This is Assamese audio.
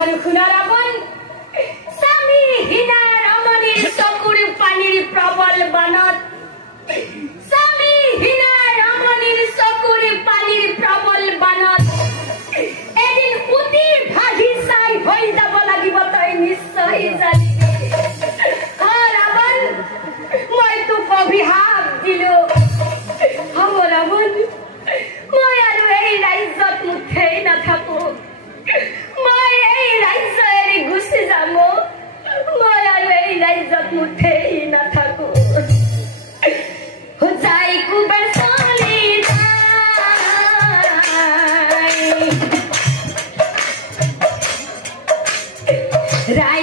खुनारावन सामी हिना रमणी सकुरी पानीर प्रबल बनत सामी हिना रमणी सकुरी पानीर प्रबल बनत एदिन उति भागी साई होइ যাব লাগিব তই নিশ্চয় জানিবি রাবণ মই তোক অভিশাপ দিলো রাবণ মই আৰু এই ৰাজ্যত মুঠেই নাথাকো মই এই ৰাজ্য এৰি গুচি যাম মই আৰু এই ৰাজ্যত মুঠেই নাথাকো যাই কুবাৰ চলি যায়